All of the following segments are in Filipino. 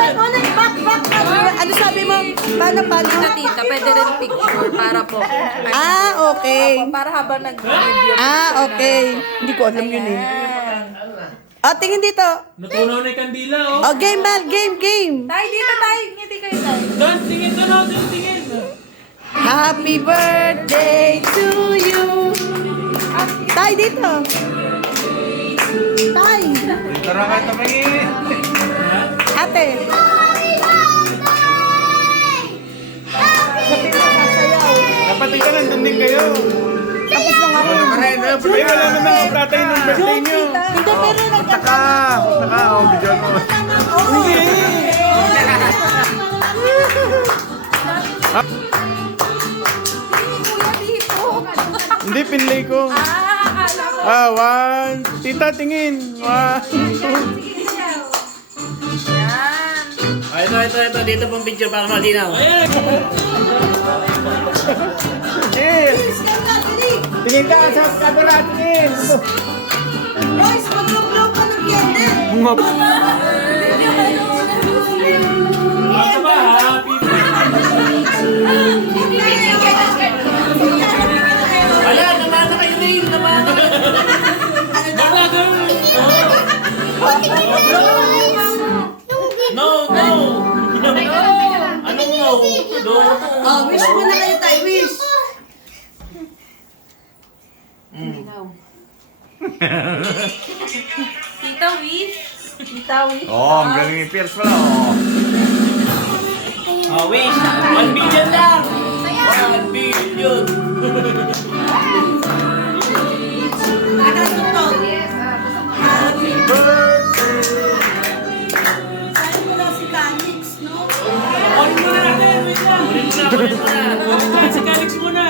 Ano sabi mo? Paano? Tita, pwede rin picture para po. Okay. Para habang nag-review. Okay. Hindi ko alam yun eh. Tingin dito. Natunaw na yung kandila, oh. Game, Bal. Game. Tayo dito, tayo. Ngiti kayo tayo. Doon, tingin, doon, tingin. Happy birthday to you. Tay, dito. Tay. Tara ka tumingin. Ate. Sabi mo sasayaw. Kapatid ka nandun din kayo. Tapos na nga po. Ay, wala naman yung tatay ng birthday nyo. Hindi, pero Punta ka. Oh, bigyan mo. Hindi, pinlay ko. One. Tita, tingin. One, two. Ito. Dito pong picture para malinaw. Cheers. Tingin ka sa camera, tingin. Guys, mag-blow ka ng yende. Mga Basta ba, happy Wala, naman na kayo din. Naman na kayo. Wala ganun. No. Anong no? No. Wish mo na kayo tayo, wish. Tita, wish. Oh, ang galing ni Pierce pala, oh. Oh, wish. 1 billion lang. 1 billion. Happy birthday. Saan mo na si Kanix, no? Kunin muna natin, wait lang. Kunin mo na. Si Calix muna.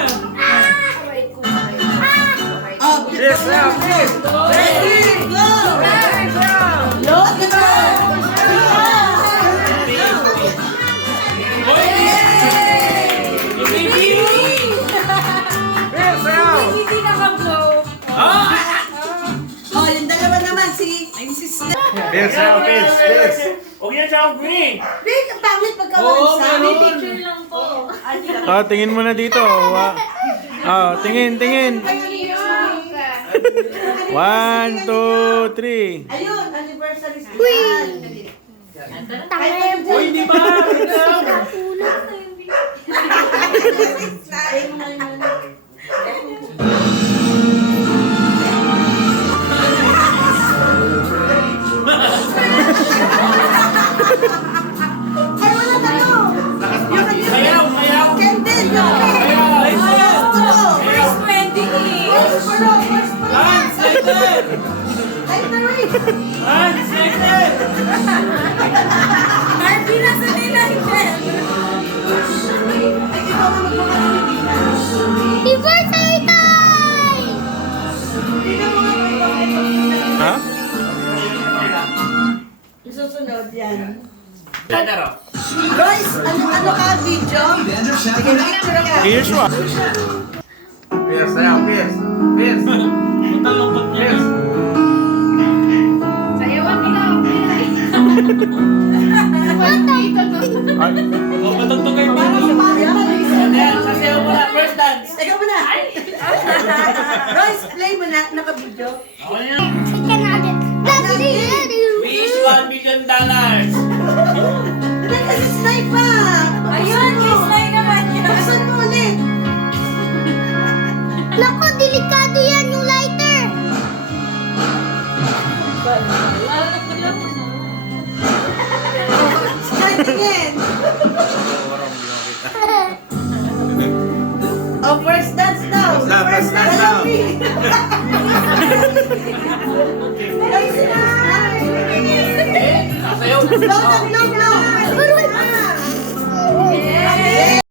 Cheers na, cheers. Ready, go! Load the door! Yung baby. Cheers na. Hindi nakablow. Yung dalawa naman, si sister. Cheers na, Pierce, Pierce. Huwag yan siya akong green. Wait, ang pangit pagka Oo, walang sabi. meron. lang po. Tingin mo na dito. Tingin. 1, 2, 3. Ayun, anniversary special. Uy, hindi pa. Wait lang. Ay, wala na no. Mayaw. Candle, no. First wedding eh. Hans, lighter. Hans, lighter. Barbie na sa nila, Jen. Happy birthday, Tay! Ha? Susunod yan. Ladaro. Guys, ano ka video? Sige, picture ka. Cheers mo. Pierce na, Pierce. Pierce. Matalungkot niya. Pierce. Oh, patugtog kayo Para dito. sa pangit na Ayan, sasayaw mo na. First dance. Ikaw mo na. Royce, play mo na. Naka-video. Ako na yan. Wish $1 billion. Kasi snipe pa. Ayun, kiss line naman yun. Buksan mo ulit. Naku, delikado yan yung lighter. Snipe again. First dance now. First dance now. Royce, Sasayaw. Blow, blow, blow.